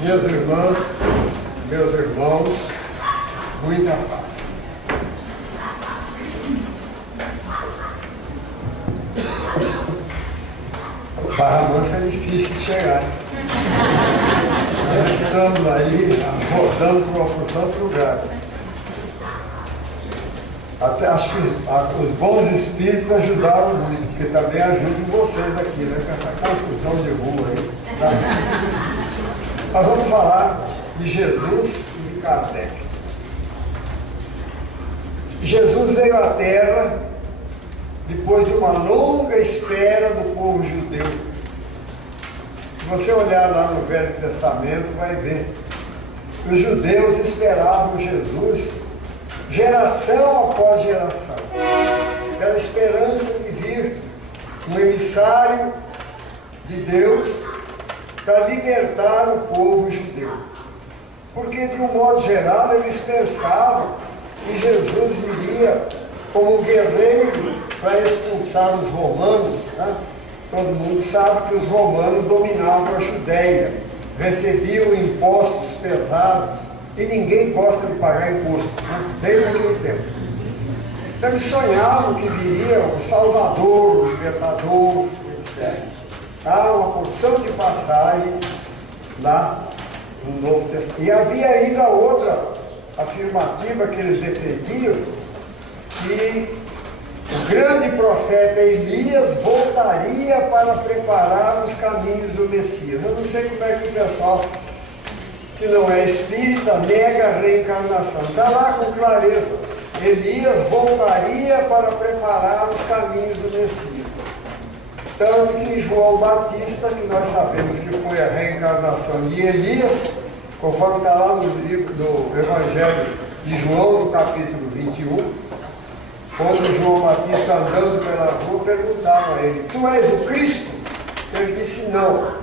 Minhas irmãs, meus irmãos, muita paz. Barra Mansa é difícil de chegar. Estamos aí rodando para uma porção de lugar. Até acho que os bons espíritos ajudaram muito, porque também ajudam vocês aqui, né? Com essa confusão de rua aí. Tá? Nós vamos falar de Jesus e de Kardec. Jesus veio à Terra depois de uma longa espera do povo judeu. Se você olhar lá no Velho Testamento, vai ver que os judeus esperavam Jesus geração após geração, pela esperança de vir um emissário de Deus para libertar o povo judeu. Porque, de um modo geral, eles pensavam que Jesus viria como um guerreiro para expulsar os romanos. Né? Todo mundo sabe que os romanos dominavam a Judéia, recebiam impostos pesados, e ninguém gosta de pagar imposto, né? Desde aquele tempo. Então eles sonhavam que viria o Salvador, o Libertador, etc. Há uma porção de passagens lá no Novo Testamento. E havia ainda outra afirmativa que eles defendiam, que o grande profeta Elias voltaria para preparar os caminhos do Messias. Eu não sei como é que o pessoal que não é espírita nega a reencarnação. Está lá com clareza. Elias voltaria para preparar os caminhos do Messias. Tanto que João Batista, que nós sabemos que foi a reencarnação de Elias, conforme está lá no livro do Evangelho de João, no capítulo 21, quando João Batista, andando pela rua, perguntaram a ele: tu és o Cristo? Ele disse não.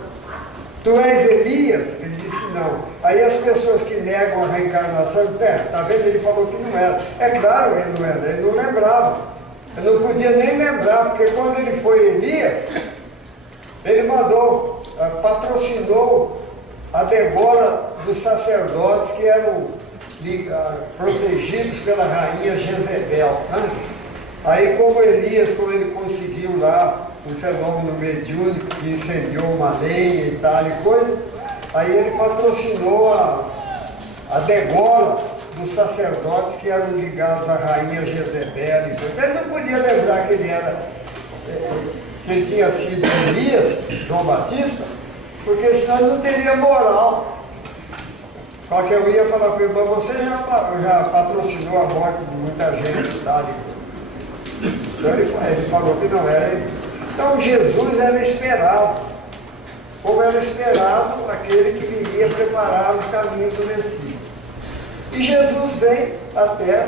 Tu és Elias? Ele disse não. Aí as pessoas que negam a reencarnação dizem: está vendo? Ele falou que não era. É claro que ele não era, ele não lembrava. Ele não podia nem lembrar, porque quando ele foi Elias, ele mandou, patrocinou a degola dos sacerdotes que eram protegidos pela rainha Jezebel. Né? Aí, como Elias, como ele conseguiu lá um fenômeno mediúnico que incendiou uma lenha e tal e coisa, aí ele patrocinou a degola dos sacerdotes que eram ligados à rainha Jezebel. Ele não podia lembrar que ele tinha sido Elias, João Batista, porque senão ele não teria moral. Qualquer um ia falar para ele: mas você já patrocinou a morte de muita gente e tal. Então ele falou que não era ele. Então Jesus era esperado, como era esperado aquele que viria preparar os caminhos do Messias. E Jesus vem até,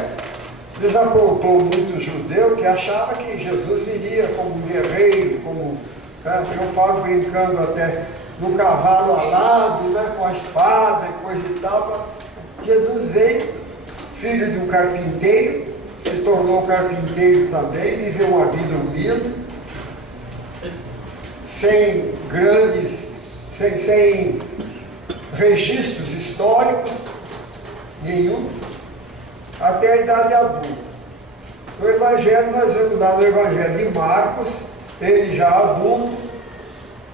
desapontou muito judeu que achava que Jesus viria como um guerreiro, como, eu falo brincando até, no cavalo alado, né, com a espada e coisa e tal. Jesus veio, filho de um carpinteiro, se tornou carpinteiro também, viveu uma vida humilde, sem registros históricos nenhum, até a idade adulta. No Evangelho, nós vemos lá no Evangelho de Marcos, ele já adulto,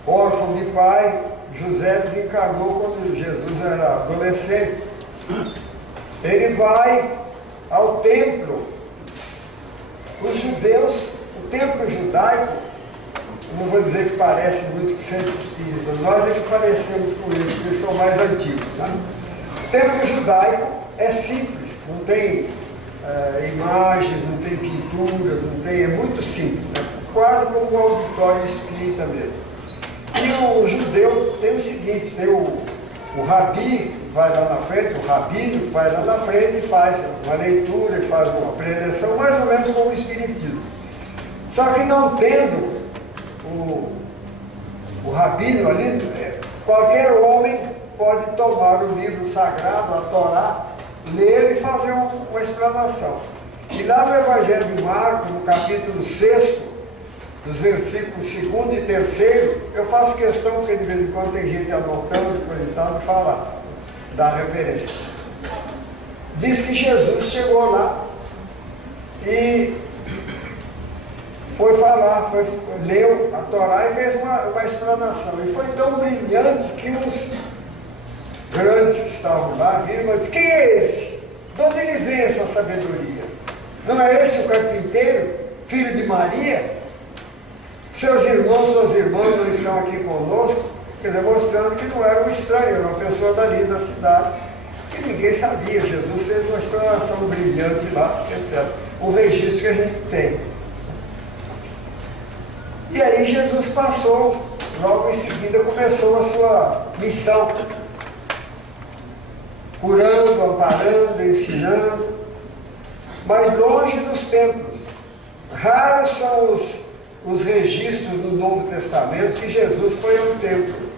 órfão de pai. José desencarnou quando Jesus era adolescente. Ele vai ao templo. Os judeus, o templo judaico, não vou dizer que parece muito com o centro espírita, nós é que parecemos com eles, porque eles são mais antigos. Tá? O templo judaico é simples, não tem imagens, não tem pinturas, é muito simples, né? Quase como um auditório espírita mesmo. E o judeu tem o seguinte: tem o rabi que vai lá na frente, o rabino que vai lá na frente e faz uma leitura, e faz uma preleção, mais ou menos como o espiritismo. Só que não tendo o rabino ali, qualquer homem pode tomar o livro sagrado, a Torá, ler e fazer uma explanação. E lá no Evangelho de Marcos, no capítulo 6, dos versículos 2º e 3º, eu faço questão, porque de vez em quando tem gente anotando e coisa e tal, de falar, dar referência. Diz que Jesus chegou lá e foi falar, leu a Torá e fez uma explanação. E foi tão brilhante que os grandes que estavam lá viram e disseram: quem é esse? De onde ele vem essa sabedoria? Não é esse o carpinteiro, filho de Maria? Seus irmãos, suas irmãs não estão aqui conosco? Quer dizer, mostrando que não era um estranho, era uma pessoa dali da cidade, que ninguém sabia. Jesus fez uma explanação brilhante lá, etc. O registro que a gente tem. E aí Jesus passou, logo em seguida começou a sua missão, curando, amparando, ensinando, mas longe dos templos. Raros são os registros no Novo Testamento que Jesus foi ao templo.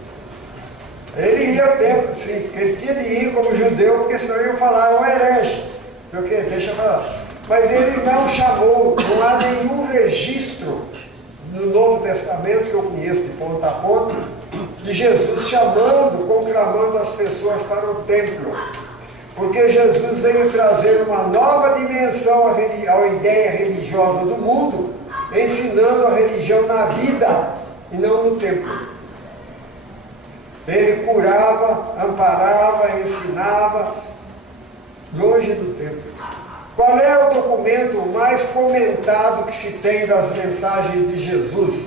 Ele ia ao templo, sim, porque ele tinha de ir como judeu, porque senão iam falar: é um herege, sei o que, deixa pra lá. Mas ele não chamou, não há nenhum registro no Novo Testamento que eu conheço de ponta a ponta, de Jesus chamando, conclamando as pessoas para o templo. Porque Jesus veio trazer uma nova dimensão à ideia religiosa do mundo, ensinando a religião na vida e não no templo. Ele curava, amparava, ensinava, longe do templo. Qual é o documento mais comentado que se tem das mensagens de Jesus?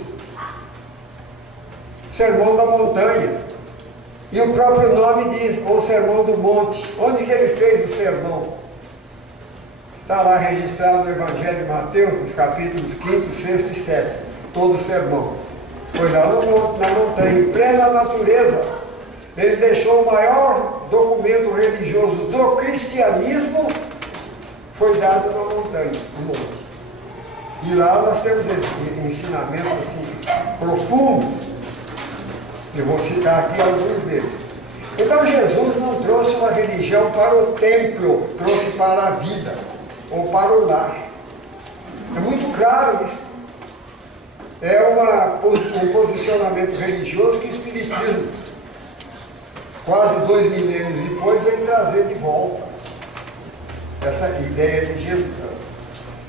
Sermão da Montanha. E o próprio nome diz, ou Sermão do Monte. Onde que ele fez o sermão? Está lá registrado no Evangelho de Mateus, nos capítulos 5º, 6º e 7º. Todo o sermão. Foi lá na montanha, em plena natureza. Ele deixou o maior documento religioso do cristianismo, foi dado na montanha, no monte. E lá nós temos ensinamentos assim, profundos. Eu vou citar aqui alguns deles. Então Jesus não trouxe uma religião para o templo, trouxe para a vida, ou para o lar. É muito claro isso. É um posicionamento religioso que o Espiritismo, quase 2 milênios depois, vem trazer de volta essa ideia de Jesus.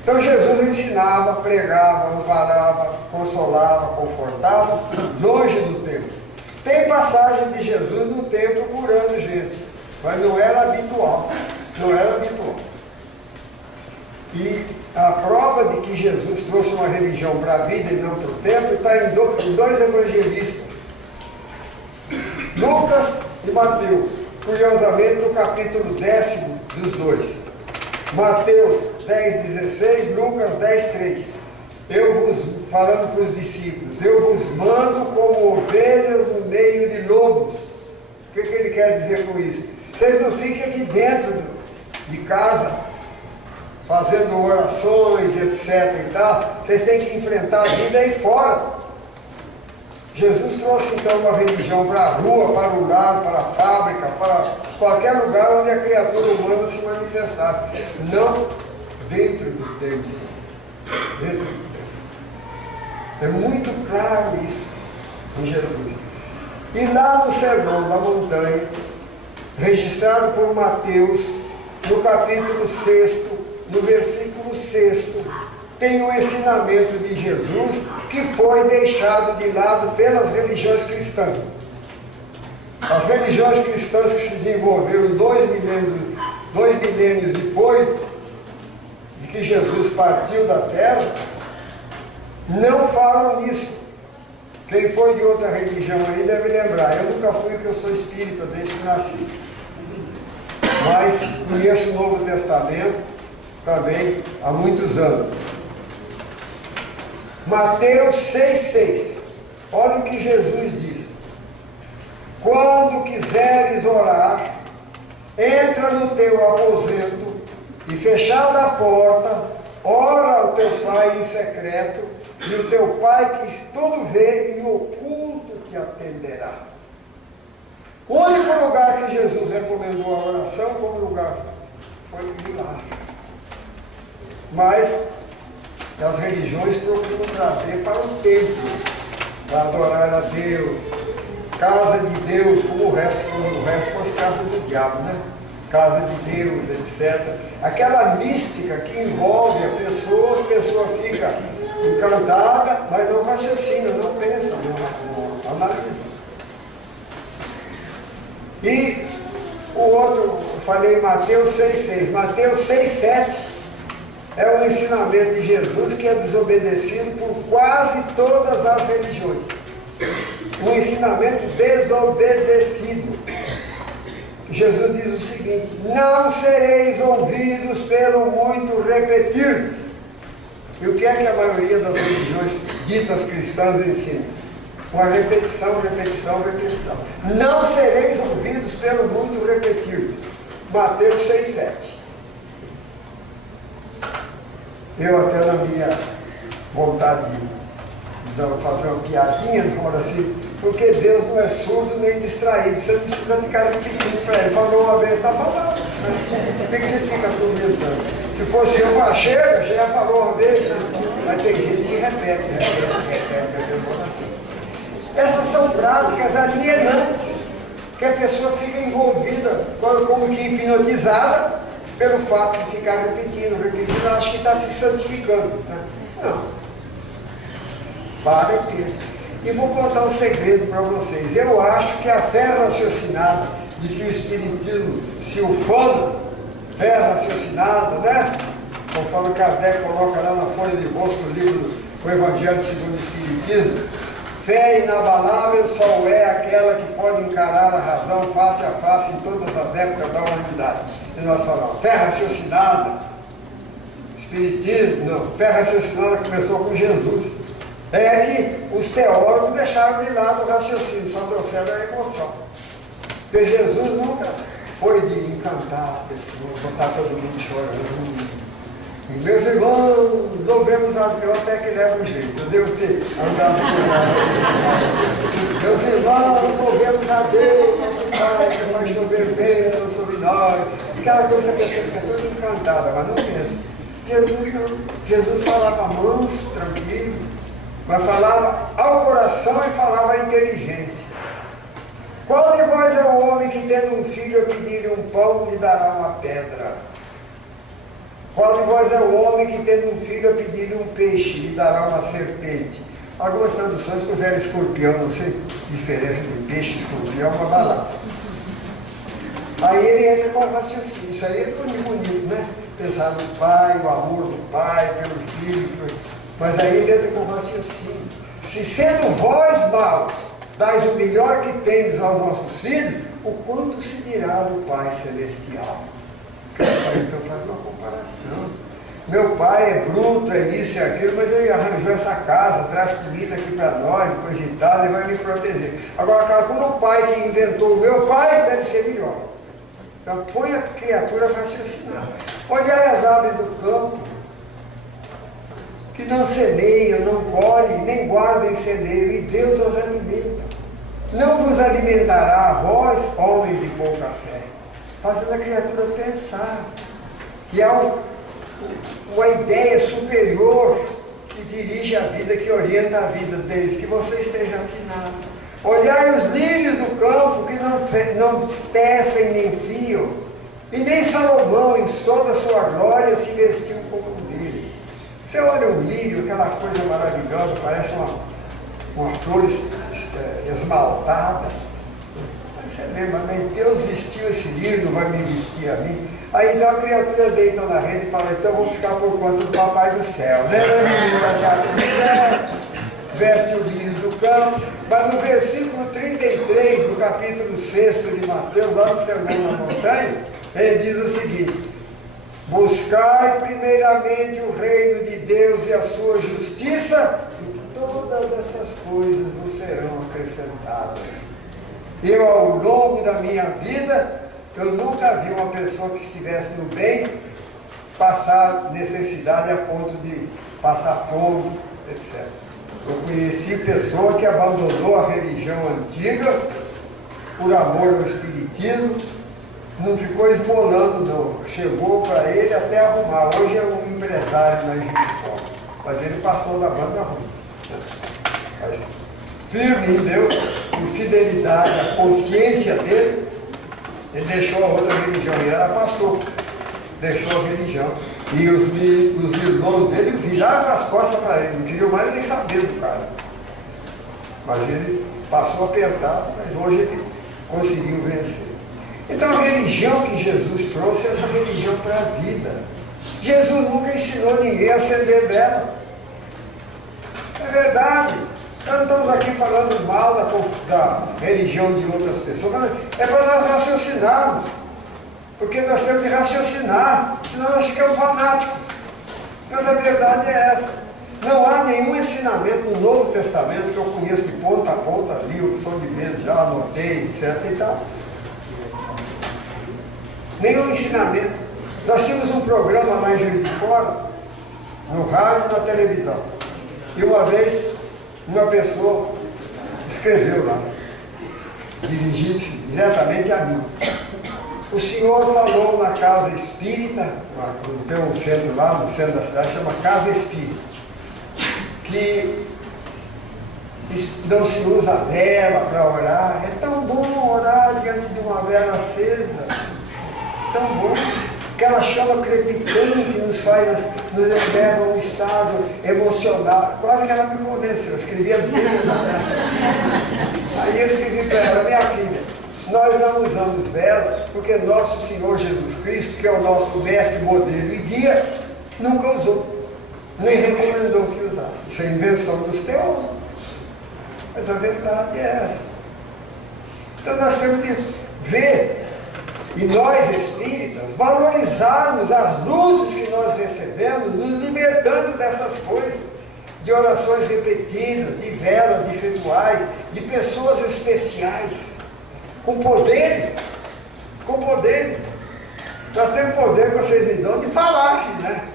Então Jesus ensinava, pregava, amparava, consolava, confortava, longe do templo. Tem passagens de Jesus no templo curando gente, mas não era habitual, não era habitual. E a prova de que Jesus trouxe uma religião para a vida e não para o templo está em dois evangelistas, Lucas e Mateus, curiosamente no capítulo 10º dos dois. Mateus 10:16, Lucas 10:3. Falando para os discípulos, eu vos mando como ovelhas no meio de lobos. O que ele quer dizer com isso? Vocês não fiquem aqui dentro de casa, fazendo orações, etc e tal. Vocês têm que enfrentar a vida aí fora. Jesus trouxe então uma religião para a rua, para o lar, para a fábrica, para qualquer lugar onde a criatura humana se manifestasse. Não dentro do templo. Dentro do templo. É muito claro isso em Jesus. E lá no Sermão da Montanha, registrado por Mateus, no capítulo 6º, no versículo 6º, tem o ensinamento de Jesus que foi deixado de lado pelas religiões cristãs. As religiões cristãs que se desenvolveram 2 milênios depois de que Jesus partiu da terra, não falam nisso. Quem foi de outra religião aí deve lembrar. Eu nunca fui, porque eu sou espírita desde que nasci. Mas conheço o Novo Testamento também há muitos anos. Mateus 6,6. Olha o que Jesus diz. Quando quiseres orar, entra no teu aposento e, fechada a porta, ora ao teu Pai em secreto, e o teu Pai que tudo vê em oculto te atenderá. O único lugar que Jesus recomendou a oração como lugar foi de lá. Mas que as religiões procuram trazer para o templo, para adorar a Deus, casa de Deus, como o resto fosse casa do diabo, né? Casa de Deus, etc. Aquela mística que envolve a pessoa fica encantada, mas não raciocina, não pensa, não analisa. E o outro, eu falei Mateus 6,6. Mateus 6,7 é o ensinamento de Jesus que é desobedecido por quase todas as religiões. Um ensinamento desobedecido. Jesus diz o seguinte: não sereis ouvidos pelo muito repetir. E o que é que a maioria das religiões ditas cristãs ensina? Uma repetição, repetição, repetição. Não sereis ouvidos pelo muito repetir. Mateus 6,7. Eu até na minha vontade de fazer uma piadinha, falo assim, porque Deus não é surdo nem distraído, você não precisa ficar repetindo para ele. Falou uma vez, está falando. Por que você fica comentando? Se fosse eu, falo, chega, já falou uma vez, né? Mas tem gente que repete. Essas são práticas alienantes, que a pessoa fica envolvida, como que hipnotizada, pelo fato de ficar repetindo, acha que está se santificando. Né? Não. Para e pensa. E vou contar um segredo para vocês. Eu acho que a fé raciocinada de que o Espiritismo se ufana, fé raciocinada, né? Conforme Kardec coloca lá na folha de rosto do livro O Evangelho segundo o Espiritismo, fé inabalável só é aquela que pode encarar a razão face a face em todas as épocas da humanidade. E nós falamos, fé raciocinada, Espiritismo, não, fé raciocinada começou com Jesus. É que os teólogos deixaram de lado o raciocínio, só trouxeram a emoção. Porque Jesus nunca foi de encantar as pessoas, botar todo mundo chorando. E meus irmãos, louvemos a Deus até que leva um jeito. Eu devo ter andado por lá. Meus irmãos, louvemos a Deus, nosso Pai, que faz chover bênção sobre nós. Aquela coisa que a pessoa fica toda encantada, mas não pensa. Jesus falava manso, tranquilo, mas falava ao coração e falava à inteligência. Qual de vós é o homem que, tendo um filho, a pedir-lhe um pão, lhe dará uma pedra? Qual de vós é o homem que, tendo um filho, a pedir-lhe um peixe, lhe dará uma serpente? Algumas traduções puseram escorpião, não sei a diferença de peixe e escorpião, mas vai lá. Aí ele entra com o raciocínio. Isso aí é bonito, né? Pensar no pai, o amor do pai, pelo filho, mas aí ele entra com o raciocínio. Se sendo vós maus, dais o melhor que tendes aos vossos filhos, o quanto se dirá do Pai Celestial? Então faz uma comparação. Meu pai é bruto, é isso e aquilo, mas ele arranjou essa casa, traz comida aqui para nós, coisa e tal, ele vai me proteger. Agora, cara, como o pai que inventou o meu pai, deve ser melhor. Então põe a criatura a raciocinar. Olhai as aves do campo, que não semeiam, não colhem, nem guardam em celeiro, e Deus as alimenta. Não vos alimentará a vós, homens de pouca fé, fazendo a criatura pensar que há uma ideia superior que dirige a vida, que orienta a vida, desde que você esteja afinado. Olhai os lírios do campo, que não tecem nem fiam, e nem Salomão, em toda a sua glória, se vestiu como um deles. Você olha um lírio, aquela coisa maravilhosa, parece uma flor esmaltada. Aí você lembra, mas Deus vestiu esse lírio, não vai me vestir a mim? Aí então a criatura deita na rede e fala, então eu vou ficar por conta do papai do céu, né? Veste o lírio do campo. Mas no versículo 33 do capítulo 6 de Mateus, lá no Sermão na Montanha, ele diz o seguinte: buscai primeiramente o reino de Deus e a sua justiça, e todas essas coisas vos serão acrescentadas. Eu, ao longo da minha vida, eu nunca vi uma pessoa que estivesse no bem passar necessidade a ponto de passar fome, etc. Eu conheci pessoa que abandonou a religião antiga por amor ao espiritismo, não ficou esmolando não, chegou para ele até arrumar. Hoje é um empresário na Egiptória. mas ele passou da banda ruim. Mas firme em Deus, com fidelidade à consciência dele, ele deixou a outra religião, ele era pastor, deixou a religião. E os irmãos dele viraram as costas para ele, não queriam mais nem saber do cara. Mas ele passou apertado, mas hoje ele conseguiu vencer. Então a religião que Jesus trouxe é essa religião para a vida. Jesus nunca ensinou ninguém a acender vela. É verdade. Nós não estamos aqui falando mal da religião de outras pessoas, mas é para nós raciocinarmos. Porque nós temos de raciocinar, senão nós ficamos fanáticos. Mas a verdade é essa. Não há nenhum ensinamento no Novo Testamento que eu conheço de ponta a ponta, livro, sou de vezes, já anotei, etc. e tal. Nenhum ensinamento. Nós tínhamos um programa lá em Juiz de Fora, no rádio e na televisão. E uma vez, uma pessoa escreveu lá, dirigindo-se diretamente a mim. O senhor falou na casa espírita, tem um centro lá, no centro da cidade, chama Casa Espírita, que não se usa vela para orar. É tão bom orar diante de uma vela acesa, tão bom. Aquela chama crepitante nos eleva a um estado emocional. Quase que ela me convenceu, eu escrevi as minhas. Aí eu escrevi para ela: minha filha, nós não usamos vela porque nosso Senhor Jesus Cristo, que é o nosso mestre, modelo e guia, nunca usou, nem recomendou que usasse. Isso é invenção dos teólogos. Mas a verdade é essa. Então nós temos que ver, e nós espíritas, valorizarmos as luzes que nós recebemos, nos libertando dessas coisas, de orações repetidas, de velas, de rituais, de pessoas especiais, com poderes, Nós temos poder que vocês me dão de falar aqui, né?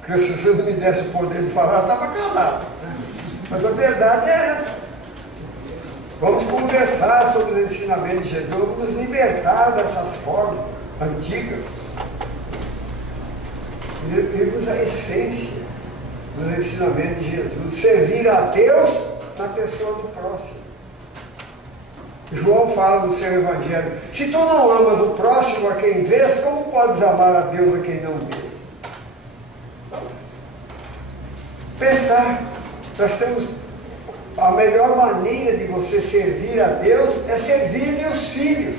Porque se vocês não me dessem o poder de falar, eu estava calado, né? Mas a verdade é essa. Vamos conversar sobre os ensinamentos de Jesus, vamos nos libertar dessas formas antigas. Vimos a essência dos ensinamentos de Jesus, servir a Deus na pessoa do próximo. João fala no seu Evangelho: se tu não amas o próximo a quem vês, como podes amar a Deus a quem não vês? Pensar, nós temos a melhor maneira de você servir a Deus é servir-lhe os filhos.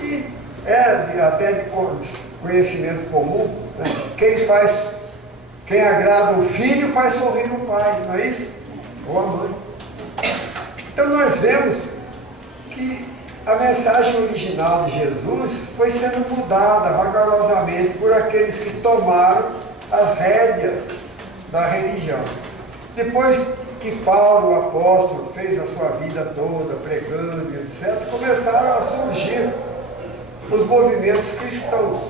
E até de conhecimento comum, né? Quem agrada o filho faz sorrir o pai, não é isso? Ou a mãe. Então nós vemos que a mensagem original de Jesus foi sendo mudada vagarosamente por aqueles que tomaram as rédeas da religião. Depois que Paulo, o apóstolo, fez a sua vida toda pregando, etc., começaram a surgir os movimentos cristãos.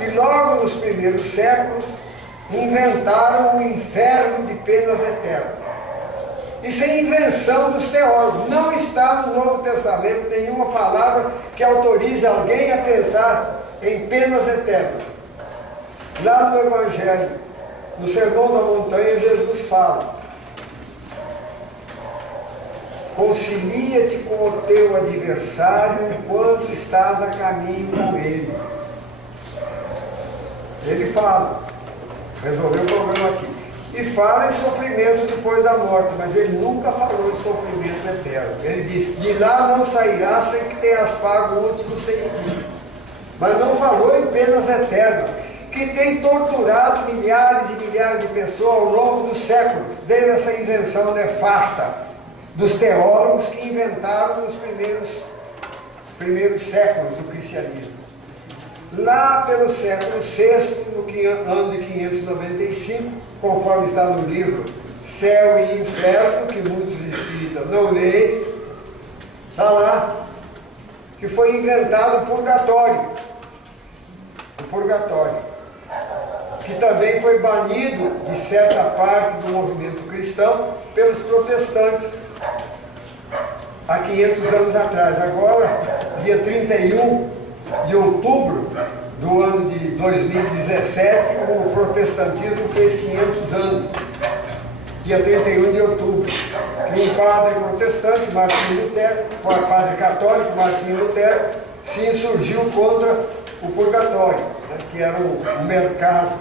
E logo nos primeiros séculos inventaram o inferno de penas eternas. Isso é invenção dos teólogos. Não está no Novo Testamento nenhuma palavra que autorize alguém a pensar em penas eternas. Lá no Evangelho, no Sermão da Montanha, Jesus fala: concilia-te com o teu adversário enquanto estás a caminho com ele. Ele fala, resolveu o problema aqui. E fala em sofrimento depois da morte, mas ele nunca falou de sofrimento eterno. Ele disse: de lá não sairá sem que tenhas pago o último centavo. Mas não falou em penas eternas, que tem torturado milhares e milhares de pessoas ao longo dos séculos, desde essa invenção nefasta dos teólogos que inventaram nos primeiros séculos do cristianismo. Lá pelo século VI, no ano de 595, conforme está no livro Céu e Inferno, que muitos espíritas não leem, está lá que foi inventado o purgatório. O purgatório, que também foi banido de certa parte do movimento cristão pelos protestantes há 500 anos atrás. Agora, dia 31 de outubro do ano de 2017, o protestantismo fez 500 anos, dia 31 de outubro. E um padre protestante, Martinho Lutero, um padre católico, Martinho Lutero, se insurgiu contra o purgatório, né, que era o mercado.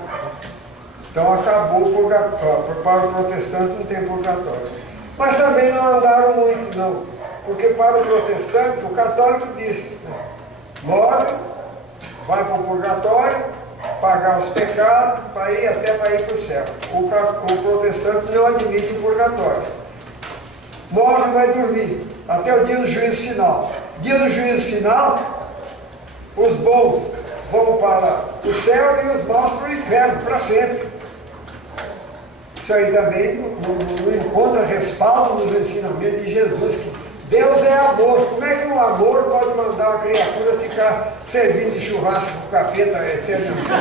Então acabou o purgatório. Para o protestante não tem purgatório. Mas também não andaram muito, não. Porque para o protestante, o católico disse, né, morre, vai para o purgatório, pagar os pecados, para ir para o céu. O protestante não admite o purgatório. Morre e vai dormir, até o dia do juízo final. Dia do juízo final, os bons vão para o céu e os maus para o inferno, para sempre. Isso aí também não encontra respaldo nos ensinamentos de Jesus, que Deus é amor. Como é que o amor pode mandar uma criatura ficar servindo de churrasco para o capeta eternamente?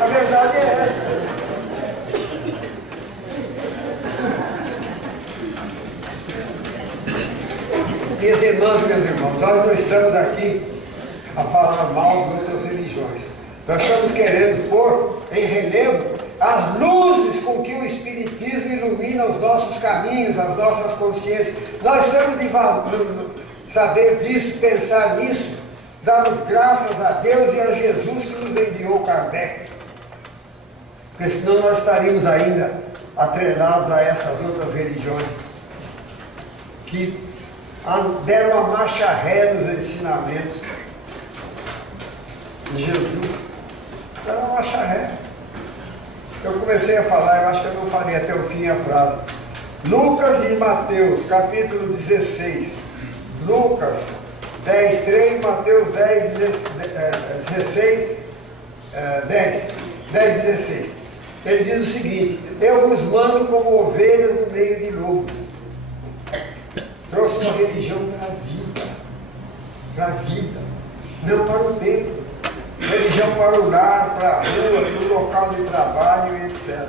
A verdade é essa. Minhas irmãs e meus irmãos, nós não estamos aqui a falar mal de outras religiões. Nós estamos querendo pôr em relevo as luzes com que o Espiritismo ilumina os nossos caminhos, as nossas consciências. Nós temos de saber disso, pensar nisso, darmos graças a Deus e a Jesus que nos enviou Kardec. Porque senão nós estaríamos ainda atrelados a essas outras religiões que deram a marcha ré nos ensinamentos de Jesus. Deram a marcha ré. Eu comecei a falar, eu acho que eu não falei até o fim a frase. Lucas e Mateus, capítulo 16. Lucas 10, 3, Mateus 10, 16, 10, 16. Ele diz o seguinte: eu vos mando como ovelhas no meio de lobos. Trouxe uma religião para a vida, não para o tempo. Religião para o lar, para a rua, para o local de trabalho, etc.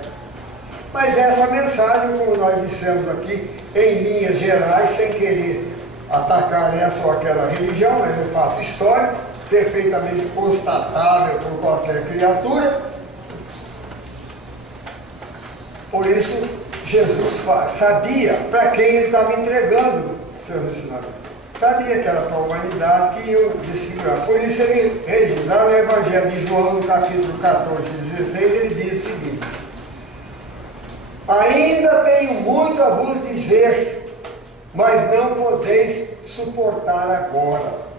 Mas essa mensagem, como nós dissemos aqui, em linhas gerais, sem querer atacar essa ou aquela religião, mas é um fato histórico, perfeitamente constatável por qualquer criatura. Por isso, Jesus sabia para quem ele estava entregando seus ensinamentos. Sabia que era para a humanidade que iam desfigurar. Por isso ele diz, lá no Evangelho de João, no capítulo 14, 16, ele diz o seguinte: ainda tenho muito a vos dizer, mas não podeis suportar agora.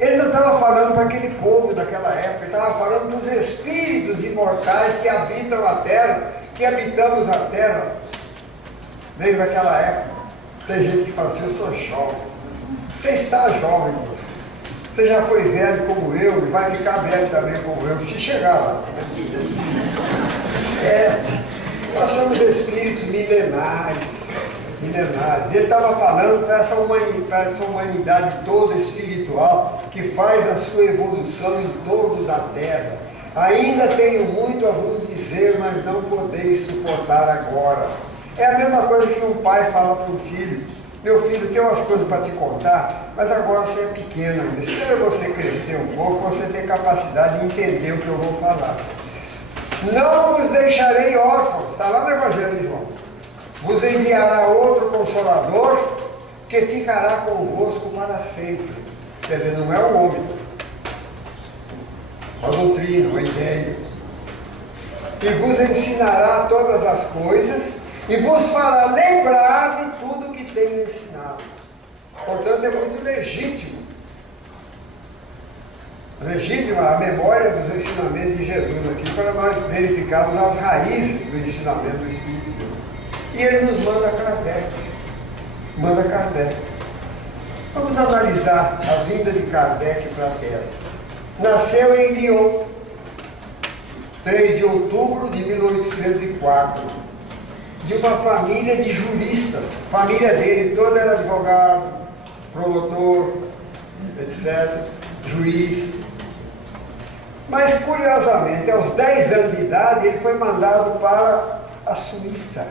Ele não estava falando para aquele povo daquela época, ele estava falando para os espíritos imortais que habitam a terra, que habitamos a terra desde aquela época. Tem gente que fala assim, eu sou jovem. Você está jovem, moço. Você já foi velho como eu e vai ficar velho também como eu, se chegar lá. Nós somos espíritos milenares. Ele estava falando para essa humanidade toda espiritual que faz a sua evolução em torno da terra. Ainda tenho muito a vos dizer, mas não podeis suportar agora. É a mesma coisa que um pai fala para um filho: meu filho, tem umas coisas para te contar, mas agora você é pequeno ainda. Espera você crescer um pouco, você tem capacidade de entender o que eu vou falar. Não vos deixarei órfãos, está lá no Evangelho de João. Vos enviará outro Consolador, que ficará convosco para sempre. Quer dizer, não é um homem, uma doutrina, uma ideia. E vos ensinará todas as coisas, e vos fará lembrar de tudo que tenho ensinado. Portanto, é muito legítima a memória dos ensinamentos de Jesus aqui, para nós verificarmos as raízes do ensinamento do Espiritismo. E ele nos manda Kardec. Vamos analisar a vinda de Kardec para a Terra. Nasceu em Lyon, 3 de outubro de 1804, de uma família de juristas. A família dele toda era advogado, promotor, etc., juiz. Mas, curiosamente, aos 10 anos de idade, ele foi mandado para a Suíça.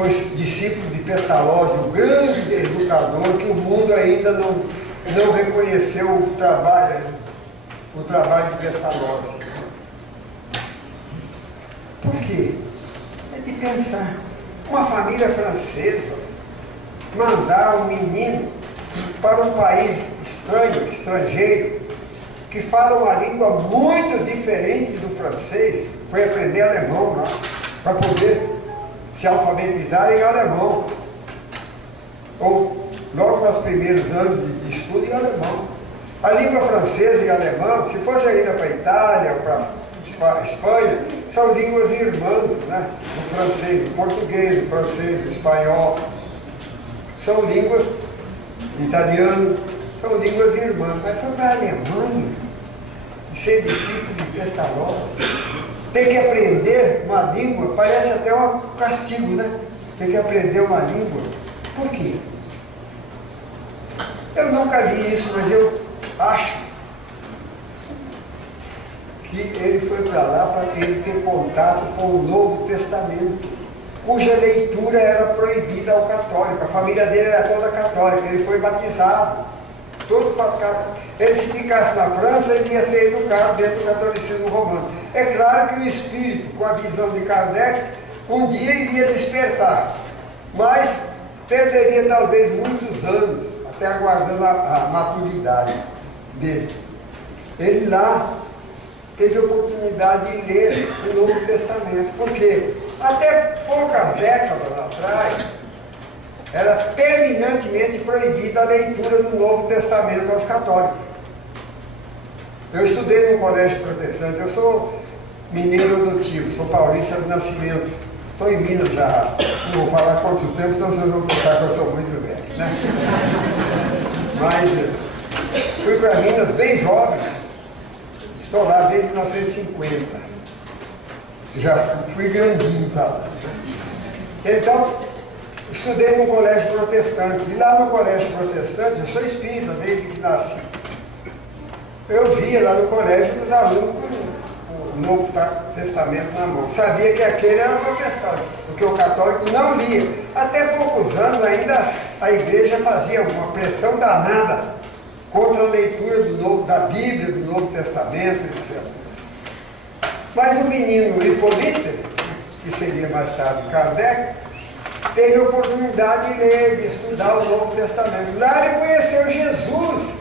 foi discípulo de Pestalozzi, um grande educador que o mundo ainda não reconheceu o trabalho de Pestalozzi. Por quê? É de pensar. Uma família francesa mandar um menino para um país estrangeiro, que fala uma língua muito diferente do francês, foi aprender alemão lá, para poder se alfabetizar em alemão. Ou logo nos primeiros anos de estudo em alemão. A língua francesa e alemão, se fosse ainda para a Itália ou para a Espanha, são línguas irmãs, né? O francês, o português, o francês, o espanhol. São línguas, italiano, são línguas irmãs. Mas foi para a Alemanha, ser discípulo de Pestalozzi, tem que aprender uma língua, parece até um castigo, né? Tem que aprender uma língua. Por quê? Eu nunca li isso, mas eu acho que ele foi para lá para ele ter contato com o Novo Testamento, cuja leitura era proibida ao católico. A família dele era toda católica, ele foi batizado, todo católico. Ele, se ficasse na França, ele ia ser educado dentro do catolicismo romano. É claro que o espírito, com a visão de Kardec, um dia iria despertar, mas perderia talvez muitos anos, até aguardando a maturidade dele. Ele lá teve a oportunidade de ler o Novo Testamento, porque até poucas décadas atrás era terminantemente proibida a leitura do Novo Testamento aos católicos. Eu estudei num colégio protestante, eu sou mineiro adotivo, sou paulista de nascimento, estou em Minas já, não vou falar quanto tempo, senão vocês vão pensar que eu sou muito velho, né? Mas fui para Minas bem jovem, estou lá desde 1950, já fui grandinho para lá. Então, estudei num colégio protestante, e lá no colégio protestante, eu sou espírita desde que nasci. Eu via lá no colégio os alunos com o Novo Testamento na mão. Sabia que aquele era protestante, porque o católico não lia. Até poucos anos ainda a igreja fazia uma pressão danada contra a leitura da Bíblia, do Novo Testamento, etc. Mas o menino Hipólito, que seria mais tarde Kardec, teve a oportunidade de ler, de estudar o Novo Testamento. Lá ele conheceu Jesus,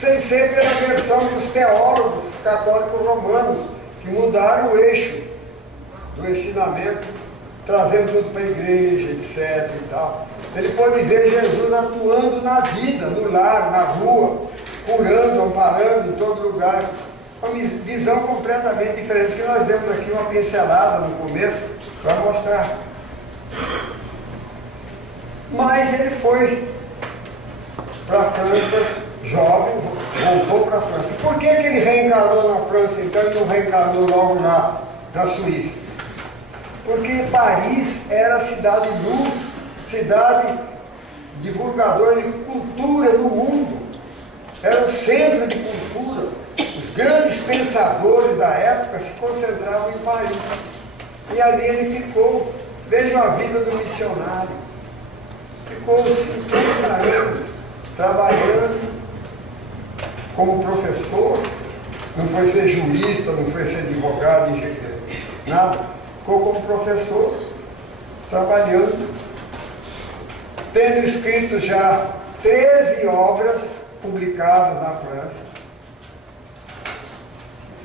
sem ser pela versão dos teólogos católicos romanos, que mudaram o eixo do ensinamento, trazendo tudo para a igreja, etc. e tal. Ele pôde ver Jesus atuando na vida, no lar, na rua, curando, amparando em todo lugar. Uma visão completamente diferente, que nós demos aqui uma pincelada no começo para mostrar. Mas ele foi para a França, jovem, voltou para a França. Por que ele reencarnou na França então e não reencarnou logo na Suíça? Porque Paris era a cidade luz, cidade divulgadora de cultura no mundo. Era o centro de cultura. Os grandes pensadores da época se concentravam em Paris. E ali ele ficou. Vejam a vida do missionário. Ficou 50 anos trabalhando como professor, não foi ser jurista, não foi ser advogado, nada. Ficou como professor, trabalhando, tendo escrito já 13 obras publicadas na França,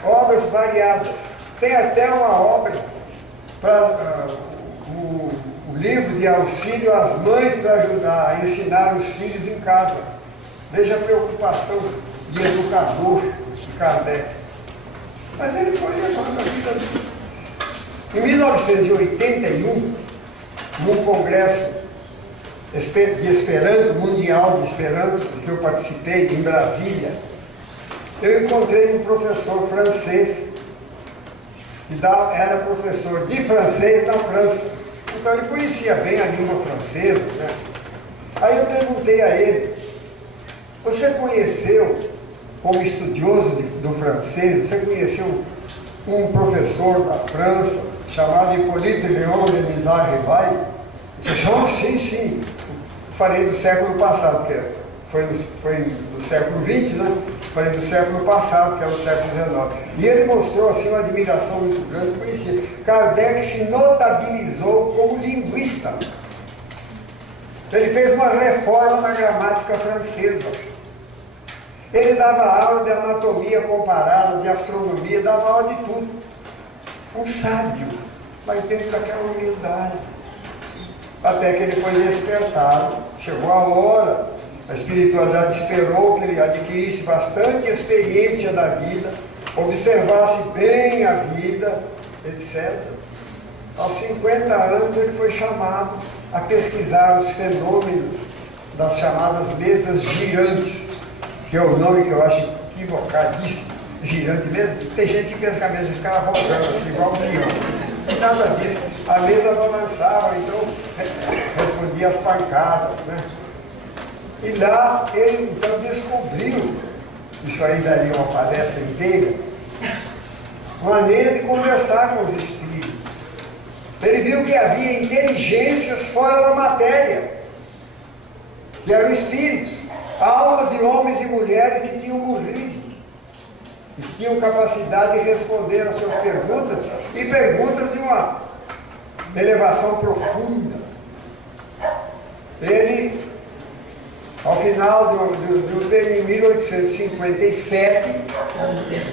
obras variadas. Tem até uma obra para o livro de auxílio às mães para ajudar a ensinar os filhos em casa. Veja a preocupação de educador de Kardec. Mas ele foi levando a vida dele. Em 1981, num congresso de Esperanto, Mundial de Esperanto, que eu participei em Brasília, eu encontrei um professor francês, que era professor de francês na França. Então ele conhecia bem a língua francesa, né? Aí eu perguntei a ele: você conheceu, como estudioso do francês, você conheceu um professor da França, chamado Hippolyte Léon Denisard Rivail? Vocês falam, sim. Falei do século passado, que foi do século XX, né? Falei do século passado, que é o século XIX. E ele mostrou assim uma admiração muito grande por isso. Kardec se notabilizou como linguista. Ele fez uma reforma na gramática francesa. Ele dava aula de anatomia comparada, de astronomia, dava aula de tudo. Um sábio, mas dentro daquela humildade. Até que ele foi despertado. Chegou a hora. A espiritualidade esperou que ele adquirisse bastante experiência da vida, observasse bem a vida, etc. Aos 50 anos ele foi chamado a pesquisar os fenômenos das chamadas mesas girantes, que é o nome que eu acho equivocadíssimo, girante mesmo. Tem gente que pensa que a mesa ficava rodando assim, igual um peão. Nada disso. A mesa balançava, então respondia às pancadas, né? E lá ele então descobriu, isso aí daria uma palestra inteira, maneira de conversar com os espíritos. Ele viu que havia inteligências fora da matéria, que eram espíritos, almas de homens e mulheres que tinham morrido, e que tinham capacidade de responder às suas perguntas, e perguntas de uma elevação profunda. Ele, ao final do em 1857,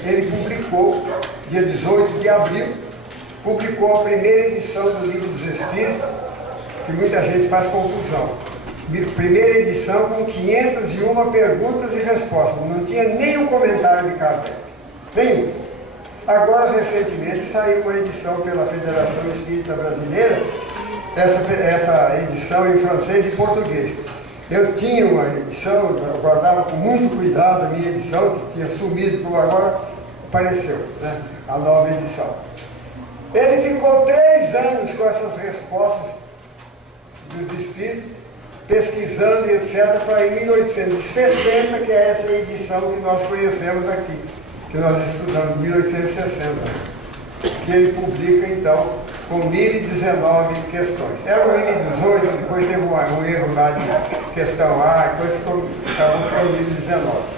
ele publicou, dia 18 de abril, publicou a primeira edição do Livro dos Espíritos, que muita gente faz confusão. Primeira edição com 501 perguntas e respostas, não tinha nenhum comentário de Kardec, nenhum. Agora, recentemente, saiu uma edição pela Federação Espírita Brasileira, essa edição em francês e português. Eu tinha uma edição, eu guardava com muito cuidado a minha edição, que tinha sumido, como agora apareceu, né? A nova edição. Ele ficou 3 anos com essas respostas dos espíritos, pesquisando e etc., para em 1860, que é essa edição que nós conhecemos aqui, que nós estudamos, 1860, que ele publica então com 1019 questões. Era o N18, depois teve um erro lá de questão A, depois acabou ficando 1019.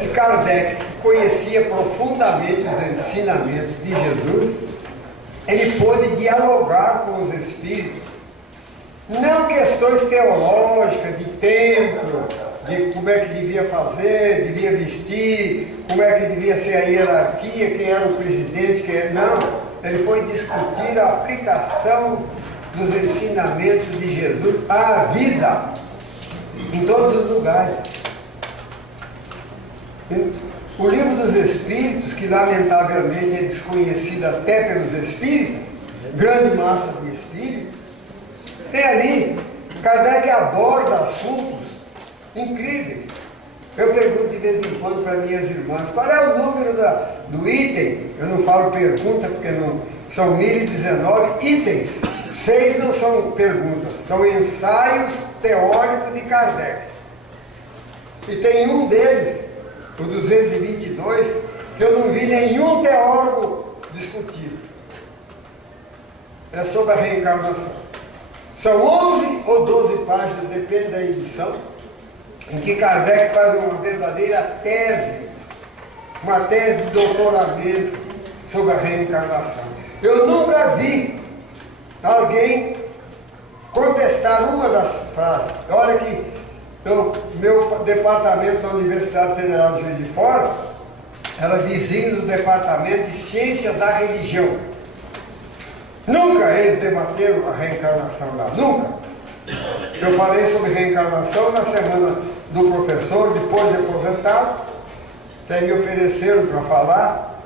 E Kardec conhecia profundamente os ensinamentos de Jesus, ele pôde dialogar com os espíritos, não questões teológicas, de templo, de como é que devia fazer, devia vestir, como é que devia ser a hierarquia, quem era o presidente, não. Ele foi discutir a aplicação dos ensinamentos de Jesus à vida, em todos os lugares. O Livro dos Espíritos, que lamentavelmente é desconhecido até pelos espíritos, grande massa de espíritos, tem ali, Kardec aborda assuntos incríveis. Eu pergunto de vez em quando para minhas irmãs, qual é o número do item? Eu não falo pergunta, porque não, são 1019 itens. 6 não são perguntas, são ensaios teóricos de Kardec. E tem um deles, o 222, que eu não vi nenhum teólogo discutir. É sobre a reencarnação. São 11 ou 12 páginas, depende da edição, em que Kardec faz uma verdadeira tese, uma tese de doutoramento sobre a reencarnação. Eu nunca vi alguém contestar uma das frases. Olha que meu departamento da Universidade Federal de Juiz de Fora era vizinho do departamento de Ciência da Religião. Nunca eles debateram a reencarnação lá, nunca. Eu falei sobre reencarnação na semana do professor, depois de aposentado, que aí me ofereceram para falar,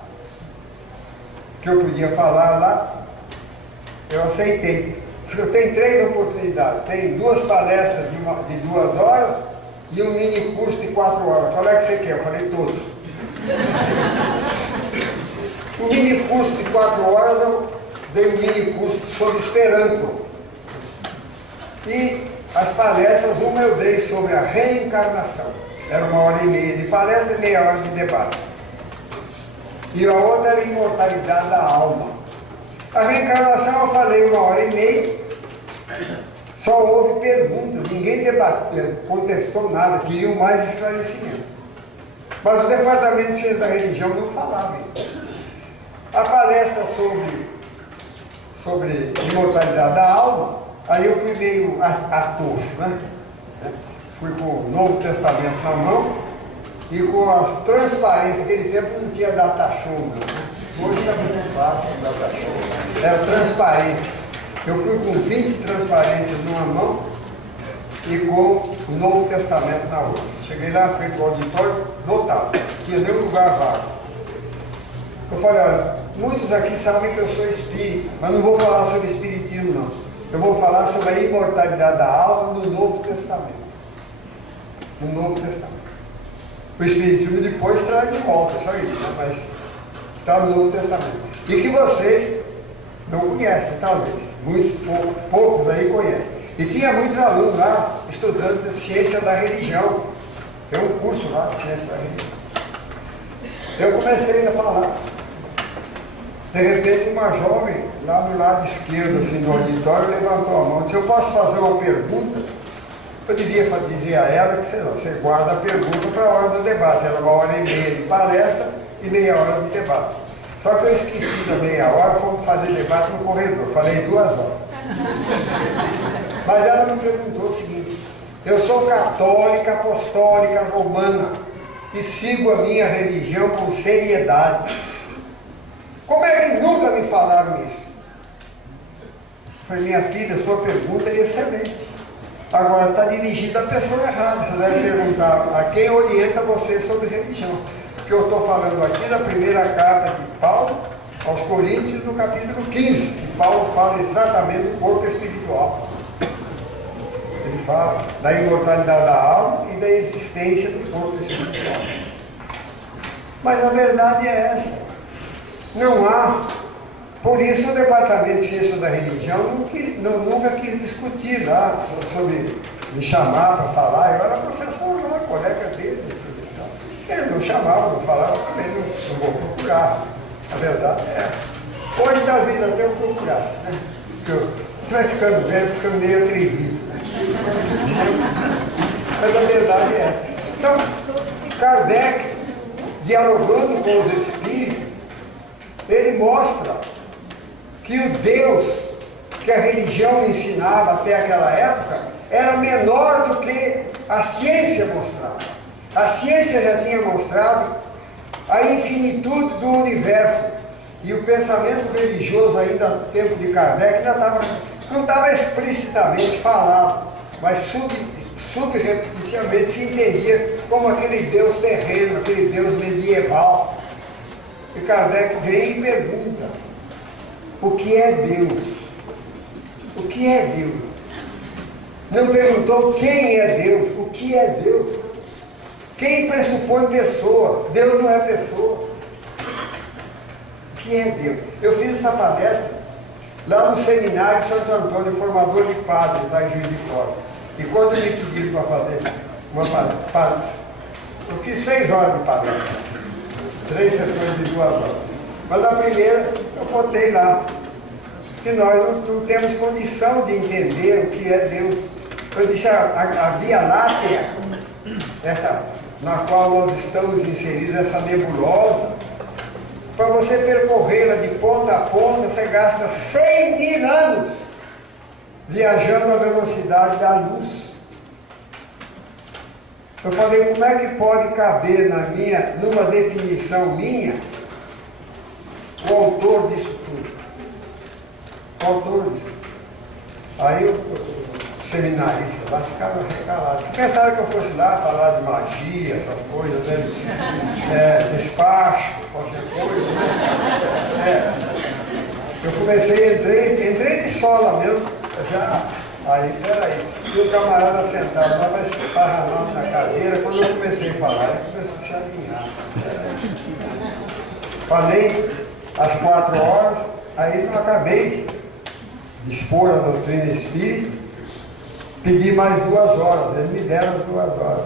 que eu podia falar lá, eu aceitei. Eu tenho 3 oportunidades, tem 2 palestras de 2 horas e um mini curso de 4 horas. Qual é que você quer? Eu falei todos. O mini curso de 4 horas eu dei um mini curso sobre Esperanto. E as palestras, uma eu dei sobre a reencarnação. Era 1h30 de palestra e meia hora de debate. e a outra era a imortalidade da alma. A reencarnação eu falei 1h30, só houve perguntas, ninguém debateu, contestou nada, queriam mais esclarecimento. Mas o Departamento de Ciência da Religião não falava isso. A palestra sobre imortalidade da alma, aí eu fui meio atocho, né? Fui com o Novo Testamento na mão e com as transparências. Naquele tempo não tinha data show, não. Hoje está muito fácil data show. Era transparência. Eu fui com 20 transparências numa mão e com o Novo Testamento na outra. Cheguei lá, frente ao auditório, lotado. Não tinha nenhum lugar vago. Eu falei, olha, muitos aqui sabem que eu sou espírita, mas não vou falar sobre espiritismo, não. Eu vou falar sobre a imortalidade da alma no Novo Testamento. No Novo Testamento. O espiritismo depois traz de volta, só isso, né? Mas está no Novo Testamento. E que vocês não conhecem, talvez. Muitos, poucos aí conhecem. E tinha muitos alunos lá estudando ciência da religião. Tem um curso lá de ciência da religião. Eu comecei a falar. De repente, uma jovem, lá do lado esquerdo, assim, do auditório, levantou a mão e disse, eu posso fazer uma pergunta? Eu devia dizer a ela que, sei lá, você guarda a pergunta para a hora do debate. Era 1h30 de palestra e meia hora de debate. Só que eu esqueci da meia hora, fomos fazer debate no corredor. Falei 2 horas. Mas ela me perguntou o seguinte, eu sou católica, apostólica, romana e sigo a minha religião com seriedade. Como é que nunca me falaram isso? Falei, minha filha, sua pergunta é excelente. Agora está dirigida à pessoa errada. Você deve perguntar a quem orienta você sobre religião. Que eu estou falando aqui da primeira carta de Paulo aos Coríntios, no capítulo 15. Que Paulo fala exatamente do corpo espiritual. Ele fala da imortalidade da alma e da existência do corpo espiritual. Mas a verdade é essa. Não há. Por isso o Departamento de Ciência da Religião nunca quis discutir lá sobre me chamar para falar. Eu era professor lá, colega dele. Eles não chamavam, não falavam, eu também não vou procurar. A verdade é essa. Hoje talvez até eu procurasse, né? Porque você vai ficando velho, ficando meio atrevido. Né? Mas a verdade é essa. Então, Kardec, dialogando com os espíritos, ele mostra que o Deus que a religião ensinava até aquela época era menor do que a ciência mostrava. A ciência já tinha mostrado a infinitude do universo. E o pensamento religioso ainda no tempo de Kardec não estava explicitamente falado, mas subrepticiamente se entendia como aquele Deus terreno, aquele Deus medieval. E Kardec vem e pergunta, o que é Deus? O que é Deus? Não perguntou quem é Deus, o que é Deus? Quem pressupõe pessoa? Deus não é pessoa. O que é Deus? Eu fiz essa palestra lá no seminário de Santo Antônio, formador de padres lá em Juiz de Fora. E quando me pediram para fazer uma palestra, eu fiz 6 horas de palestra. 3 sessões de 2 horas. Mas a primeira eu botei lá. Que nós não temos condição de entender o que é Deus. Eu disse, a Via Láctea, essa na qual nós estamos inseridos, essa nebulosa, para você percorrê-la de ponta a ponta, você gasta 100.000 anos viajando à velocidade da luz. Eu falei, como é que pode caber numa definição minha, o autor disso tudo? O autor disso. Aí o seminarista lá ficava recalado. Pensaram que eu fosse lá falar de magia, essas coisas, né? Despacho, qualquer coisa. Né? Eu comecei, entrei de sola mesmo, já. Aí, peraí, e o camarada sentado lá, mas esparramado na cadeira, quando eu comecei a falar, ele começou a se alinhar. Falei às 4 horas, aí não acabei de expor a doutrina espírita, pedi mais 2 horas, eles me deram as 2 horas.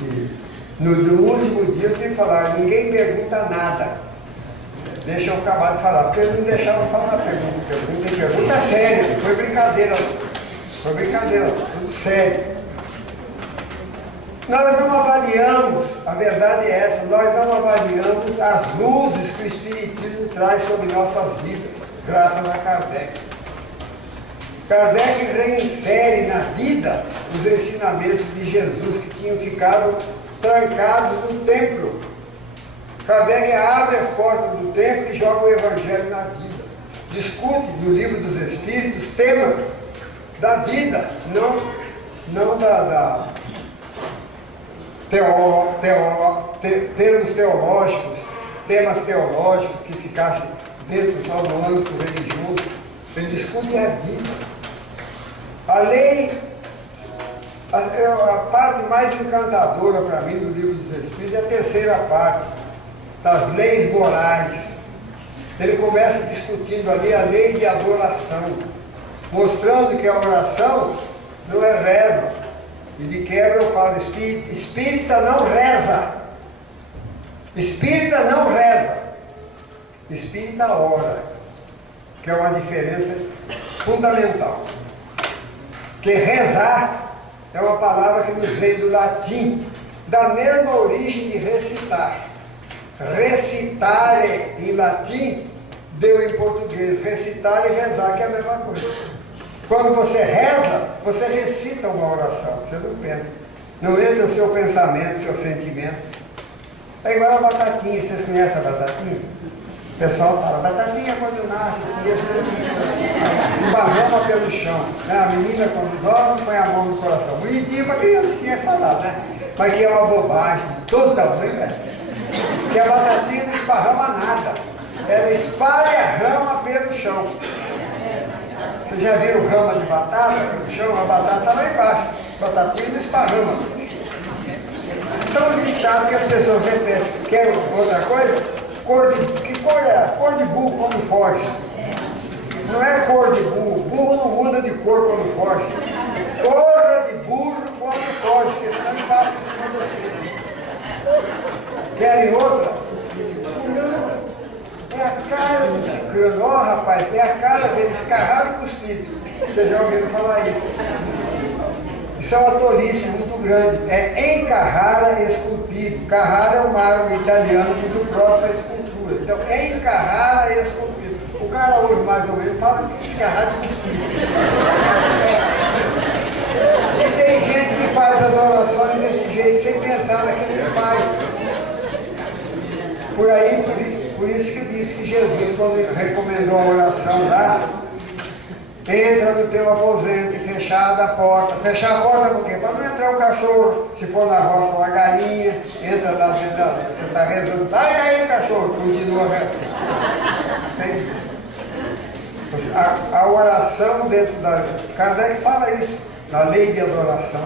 E no último dia eu tive que falar, ninguém pergunta nada. deixa eu acabar de falar, porque eles não deixavam falar pergunta séria, foi brincadeira, tudo sério. Nós não avaliamos, a verdade é essa, nós não avaliamos as luzes que o Espiritismo traz sobre nossas vidas, graças a Kardec. Kardec reinsere na vida os ensinamentos de Jesus que tinham ficado trancados no templo. Kardec abre as portas do templo e joga o Evangelho na vida. Discute no Livro dos Espíritos temas da vida, não termos teológicos, temas teológicos que ficassem dentro só do âmbito religioso. Ele discute a vida. A lei, a parte mais encantadora para mim do Livro dos Espíritos é a terceira parte, das leis morais. Ele começa discutindo ali a lei de adoração, mostrando que a oração não é reza. E de quebra eu falo, espírita não reza. Espírita não reza. Espírita ora, que é uma diferença fundamental. Porque rezar é uma palavra que nos veio do latim, da mesma origem de recitar. Recitare em latim deu em português, recitar e rezar, que é a mesma coisa. Quando você reza, você recita uma oração, você não pensa. Não entra o seu pensamento, o seu sentimento. É igual a batatinha, vocês conhecem a batatinha? O pessoal fala, batatinha quando nasce, esparrama pelo chão. A menina quando dorme põe a mão no coração. Bonitinho para a criancinha falar, né? Mas que é uma bobagem de todo tamanho, velho. Que a batatinha não esparrama nada. Ela espalha a rama pelo chão. Vocês já viram rama de batata pelo chão? A batata está lá embaixo. A batatinha não esparrama. São os ditados que as pessoas repetem. Quer outra coisa? Que cor é? Cor de burro quando foge. Não é cor de burro. Burro não muda de cor quando foge. Cor de burro quando foge, porque senão ele passa em cima da sua. Querem outra? É a cara do ciclano. Ó, rapaz, é a cara dele, escarrado e cuspido. Vocês já ouviram falar isso? Isso é uma tolice muito grande. É em Carrara esculpido. Carrara é um mármore italiano muito próprio à escultura. Então, em Carrara esculpido. O cara hoje, mais ou menos, fala escarrado e cuspido. E tem gente que faz as orações desse jeito, sem pensar naquilo que faz. Por aí, por isso que disse que Jesus, quando recomendou a oração lá, entra no teu aposento e fechada a porta. Fechar a porta por quê? Para não entrar o cachorro, se for na roça uma galinha, entra lá dentro da... Você está rezando, vai aí cachorro, continua rezando. A oração dentro da... Kardec fala isso, na lei de adoração.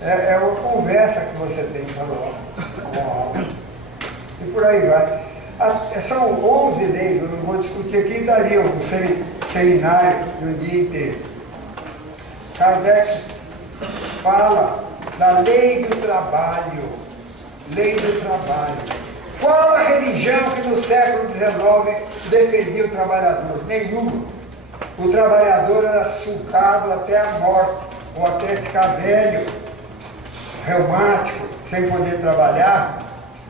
É uma conversa que você tem com a alma. E por aí vai. São 11 leis, eu não vou discutir aqui, daria um seminário no dia inteiro. Kardec fala da lei do trabalho. Lei do trabalho. Qual a religião que no século XIX defendia o trabalhador? Nenhuma. O trabalhador era sulcado até a morte, ou até ficar velho, reumático, sem poder trabalhar.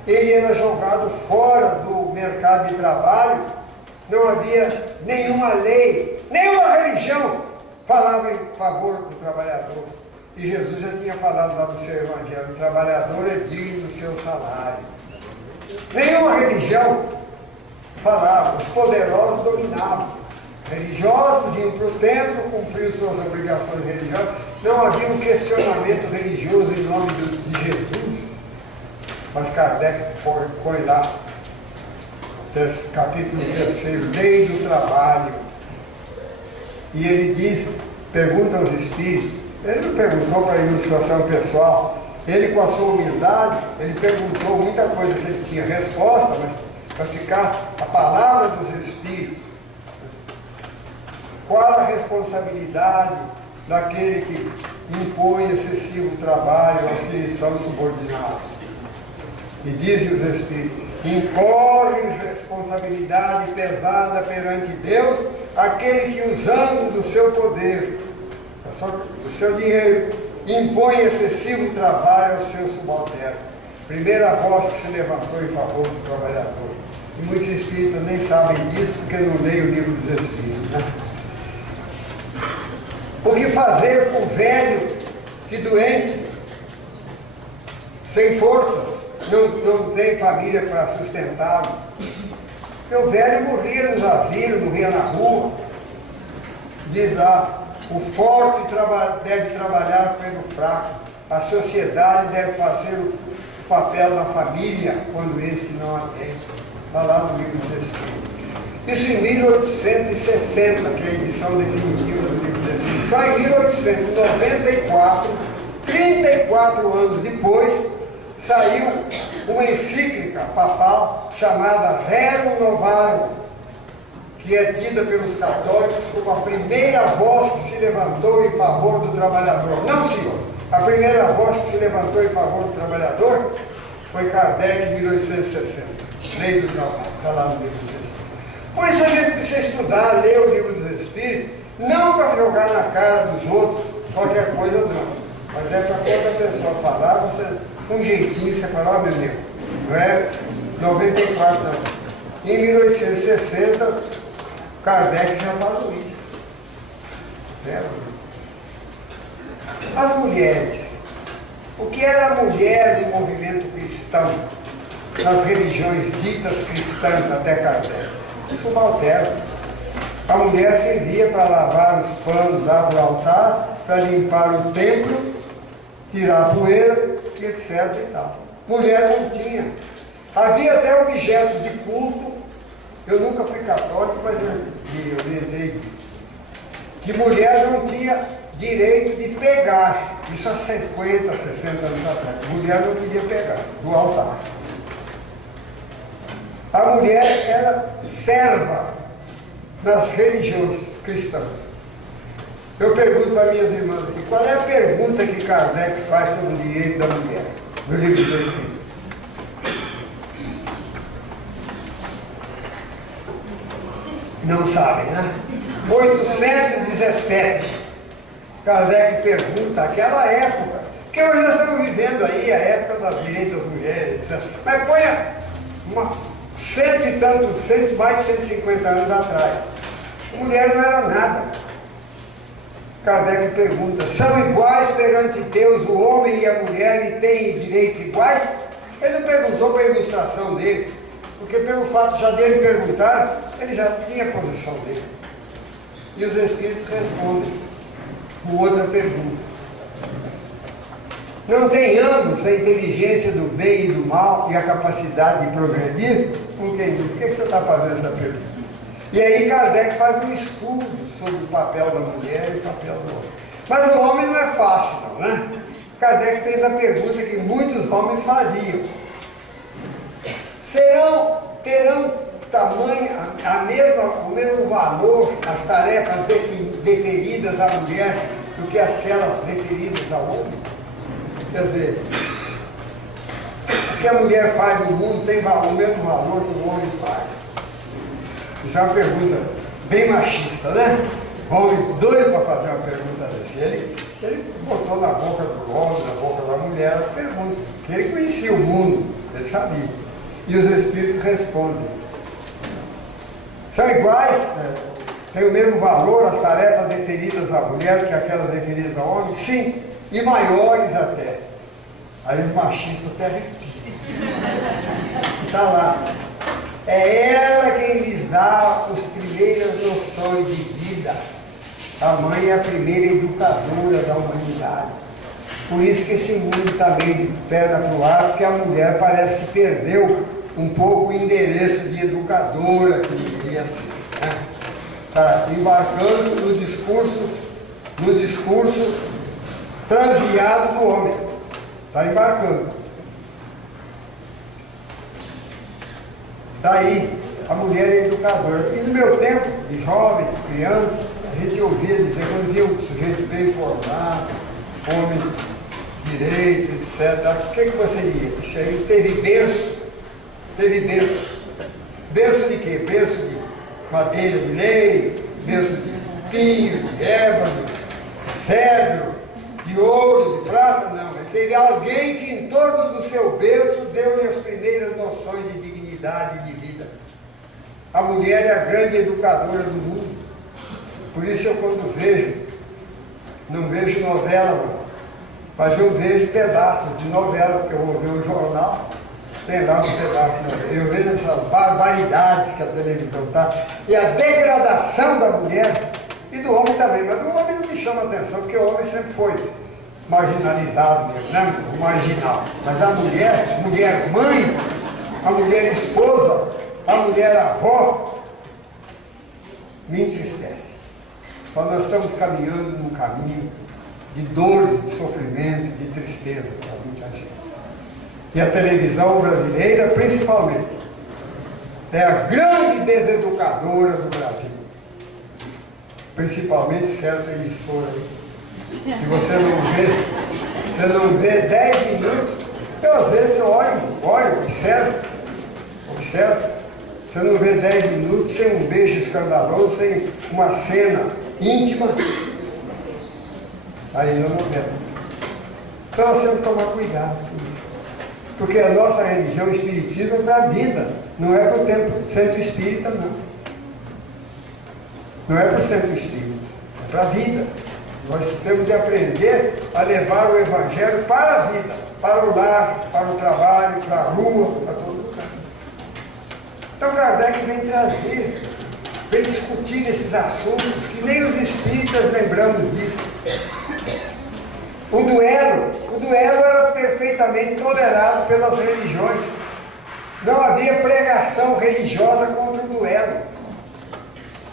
Ele era jogado fora do mercado de trabalho. Não havia nenhuma lei, nenhuma religião falava em favor do trabalhador. E Jesus já tinha falado lá no seu evangelho, o trabalhador é digno do seu salário. Nenhuma religião falava, os poderosos dominavam. Religiosos iam para o templo, cumpriam suas obrigações religiosas. Não havia um questionamento religioso em nome de Jesus. Mas Kardec põe lá, capítulo 3, Lei do Trabalho. E ele diz, pergunta aos espíritos, ele não perguntou para ilustração pessoal, ele com a sua humildade, ele perguntou muita coisa que ele tinha resposta, mas para ficar a palavra dos espíritos. Qual a responsabilidade daquele que impõe excessivo trabalho aos que lhe são subordinados? E dizem os Espíritos, incorre responsabilidade pesada perante Deus aquele que, usando do seu poder, do seu dinheiro, impõe excessivo trabalho ao seu subalterno. Primeira voz que se levantou em favor do trabalhador. E muitos espíritos nem sabem disso porque não leem o livro dos Espíritos, né? O que fazer com o velho que doente, sem forças, não tem família para sustentá-lo? Porque o velho morria nos asilos, morria na rua. Diz lá, o forte deve trabalhar pelo fraco, a sociedade deve fazer o papel da família quando esse não a tem. Está lá no livro dos Espíritos. Isso em 1860, que é a edição definitiva do livro dos Espíritos. Só em 1894, 34 anos depois, saiu uma encíclica papal chamada Rerum Novarum, que é tida pelos católicos como a primeira voz que se levantou em favor do trabalhador. Não, senhor. A primeira voz que se levantou em favor do trabalhador foi Kardec em 1860. Lei dos Trabalhos, está lá no livro dos Espíritos. Por isso a gente precisa estudar, ler o livro dos Espíritos, não para jogar na cara dos outros qualquer coisa, não. Mas é para quando a pessoa falar, você, com um jeitinho, você fala, ó, meu amigo, não é 94, não. Em 1860, Kardec já falou isso. Né? As mulheres. O que era a mulher do movimento cristão, nas religiões ditas cristãs até Kardec? Subalterno. A mulher servia para lavar os panos lá do altar, para limpar o templo, tirar a poeira, etc. e tal. Mulher não tinha. Havia até objetos de culto. Eu nunca fui católico, mas eu orientei que mulher não tinha direito de pegar. Isso há 50, 60 anos atrás. Mulher não podia pegar do altar. A mulher era serva nas religiões cristãs. Eu pergunto para minhas irmãs aqui, qual é a pergunta que Kardec faz sobre o direito da mulher no livro dos Espíritos? Não sabem, né? 817, Kardec pergunta, aquela época, que hoje nós estamos vivendo aí, a época dos direitos das mulheres, etc. Mas ponha cento e tantos, mais de 150 anos atrás. A mulher não era nada. Kardec pergunta, são iguais perante Deus o homem e a mulher e têm direitos iguais? Ele não perguntou para a ilustração dele, porque pelo fato já dele perguntar, ele já tinha a posição dele. E os Espíritos respondem com outra pergunta. Não tem ambos a inteligência do bem e do mal e a capacidade de progredir? Por que você está fazendo essa pergunta? E aí Kardec faz um estudo sobre o papel da mulher e o papel do homem. Mas o homem não é fácil, não, né? Kardec fez a pergunta que muitos homens faziam. Terão tamanho, o mesmo valor as tarefas deferidas à mulher do que aquelas deferidas ao homem? Quer dizer, o que a mulher faz no mundo tem o mesmo valor que o homem faz. Isso é uma pergunta bem machista, né? Homens doidos para fazer uma pergunta dessa. Ele botou na boca do homem, na boca da mulher as perguntas. Ele conhecia o mundo, ele sabia. E os Espíritos respondem. São iguais, né? Tem o mesmo valor as tarefas deferidas à mulher que aquelas deferidas ao homem? Sim, e maiores até. Aí os machistas até repetem. Está lá. É ela quem lhes dá as primeiras noções de vida. A mãe é a primeira educadora da humanidade. Por isso que esse mundo está meio de perna para o ar, porque a mulher parece que perdeu um pouco o endereço de educadora que deveria ser. Né? Está embarcando no discurso transviado do homem. Está embarcando. Daí, a mulher é educadora. E no meu tempo, de jovem, de criança, a gente ouvia dizer, quando via um sujeito bem formado, homem direito, etc., o que você diria? Isso aí teve berço teve bênção. Bênção de quê? Bênção de madeira de lei, bênção de pinho, de ébano, de cedro, de ouro, de prata, não. Ele teve alguém que em torno do seu berço deu-lhe as primeiras noções de dignidade e de vida. A mulher é a grande educadora do mundo. Por isso eu quando vejo, não vejo novela, mas eu vejo pedaços de novela, porque eu vou ver o jornal, tem lá uns pedaços de novela. Eu vejo essas barbaridades que a televisão está, e a degradação da mulher, e do homem também, mas do homem não me chama atenção, porque o homem sempre foi marginalizado mesmo, né? O marginal. Mas a mulher, mulher mãe, a mulher esposa, a mulher avó, me entristece. Mas nós estamos caminhando num caminho de dores, de sofrimento, de tristeza para muita gente. E a televisão brasileira, principalmente, é a grande deseducadora do Brasil. Principalmente certa emissora aí. Se você não vê 10 minutos, eu às vezes olho, observo. Você não vê 10 minutos sem um beijo escandaloso, sem uma cena íntima, aí eu não vejo. Então nós temos que tomar cuidado com isso. Porque a nossa religião, o espiritismo, é para a vida, não é para o centro espírita, não. Não é para o centro espírita, é para a vida. Nós temos de aprender a levar o Evangelho para a vida, para o lar, para o trabalho, para a rua, para todos os lugares. Então Kardec vem trazer, vem discutir esses assuntos que nem os espíritas lembramos disso. O duelo era perfeitamente tolerado pelas religiões. Não havia pregação religiosa contra o duelo.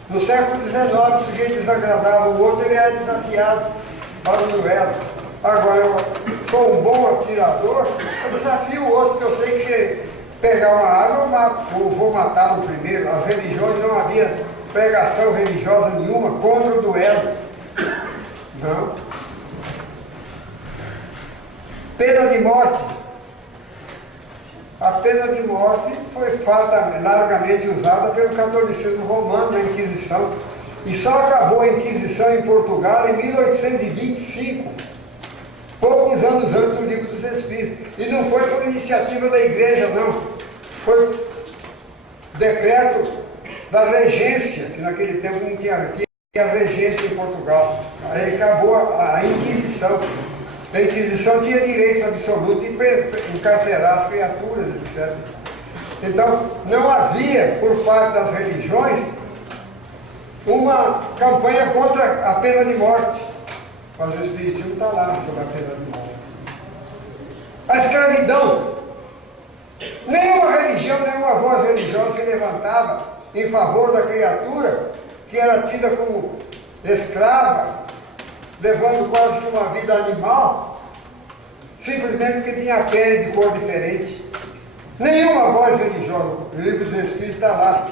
No século XIX, o sujeito desagradava o outro, ele era desafiado para o duelo. Agora, eu sou um bom atirador, eu desafio o outro, porque eu sei que se pegar uma arma, eu vou matá-lo primeiro. As religiões, não havia pregação religiosa nenhuma contra o duelo. Não. Pena de morte. A pena de morte foi largamente usada pelo catolicismo romano na Inquisição. E só acabou a Inquisição em Portugal em 1825, poucos anos antes do Livro dos Espíritos. E não foi por iniciativa da igreja, não. Foi decreto da regência, que naquele tempo não tinha regência em Portugal. Aí acabou a Inquisição. A Inquisição tinha direitos absolutos de encarcerar as criaturas, etc. Então, não havia, por parte das religiões, uma campanha contra a pena de morte. Mas o Espiritismo está lá sobre a pena de morte. A escravidão. Nenhuma religião, nenhuma voz religiosa se levantava em favor da criatura que era tida como escrava, levando quase que uma vida animal, simplesmente porque tinha a pele de cor diferente. Nenhuma voz religiosa. O Livro dos Espíritos está lá,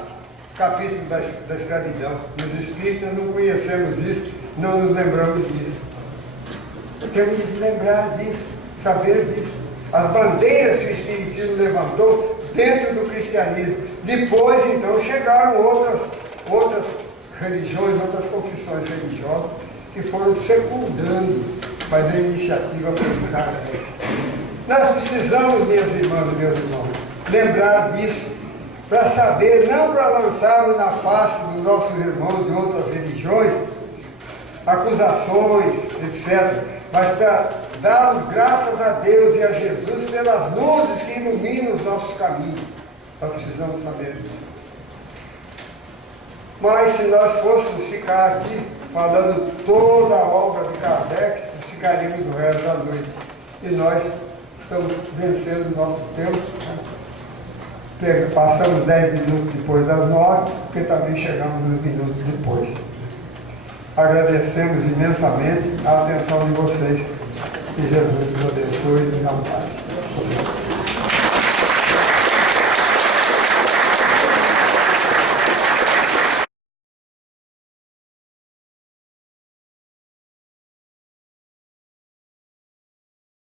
capítulo da escravidão. Os espíritas não conhecemos isso, não nos lembramos disso. Temos de lembrar disso, saber disso. As bandeiras que o Espiritismo levantou dentro do cristianismo. Depois, então, chegaram outras religiões, outras confissões religiosas que foram secundando, mas a iniciativa foi do Kardec. Nós precisamos, minhas irmãs e meus irmãos, lembrar disso, para saber, não para lançá-lo na face dos nossos irmãos de outras religiões, acusações, etc., mas para darmos graças a Deus e a Jesus pelas luzes que iluminam os nossos caminhos. Nós precisamos saber disso. Mas se nós fôssemos ficar aqui falando toda a obra de Kardec, ficaríamos o resto da noite. E nós estamos vencendo o nosso tempo. Né? Passamos 10 minutos depois das 9, porque também chegamos uns minutos depois. Agradecemos imensamente a atenção de vocês. Que Jesus nos abençoe e nos ampare.